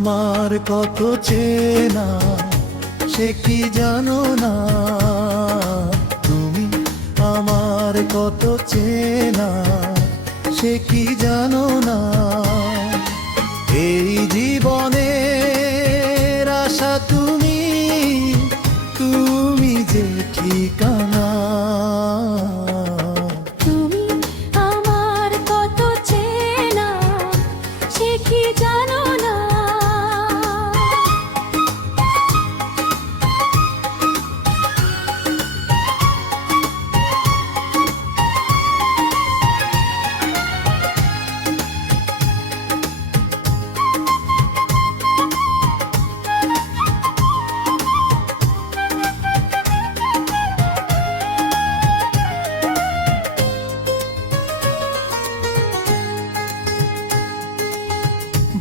আমার কত চেনা সে কি জানো না, তুমি আমার কত চেনা সে কি জানো না। এই জীবনের আশা তুমি, তুমি যে ঠিকানা। তুমি আমার কত চেনা সে কি জানো না।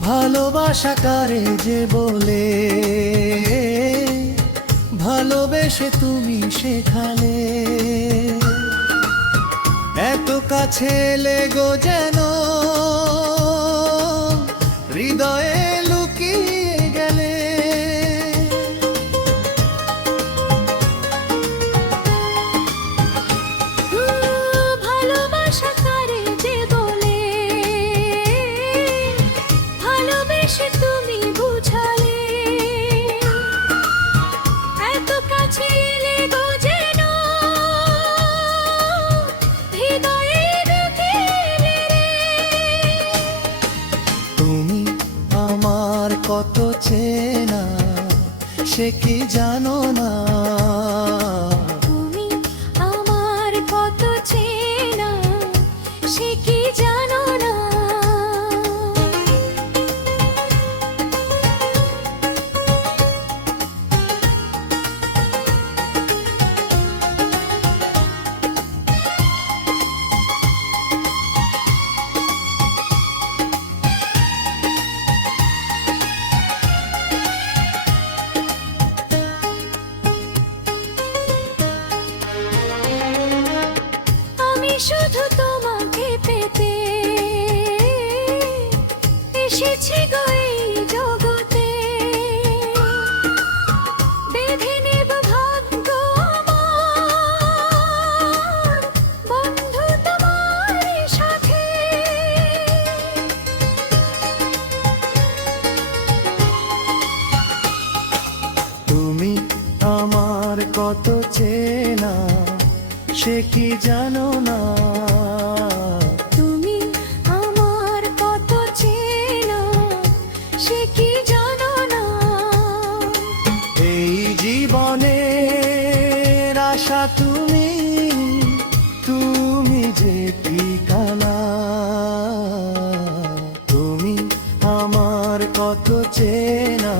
ভালোবাসা কারে যে বলে, ভালোবেসে তুমি সেখানে এত কাছে লেগো যেন হৃদয়ে লুকিয়ে গেলে। ভালোবাসা কারে যে বলে, ভালোবেসে তুমি বুঝালে এত কাছে এলে গো যেন হৃদয়ে ঢুকিলে রে। তুমি আমার কত চেনা সে কি জানো না। তুমি আমার কত চেনা সে কি জানো না। আমি শুধু তোমাকে পেতে এসেছি গো এই জগতে। বেঁধে নেব ভাগ্য আমার বন্ধু তোমার সাথে। তুমি আমার কত চেনা সে কি জানো না। তুমি আমার কত চেনা সে কি জানো না। এই জীবনের আশা তুমি, তুমি যে ঠিকানা। তুমি আমার কত চেনা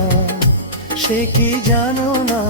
সে কি জানো না।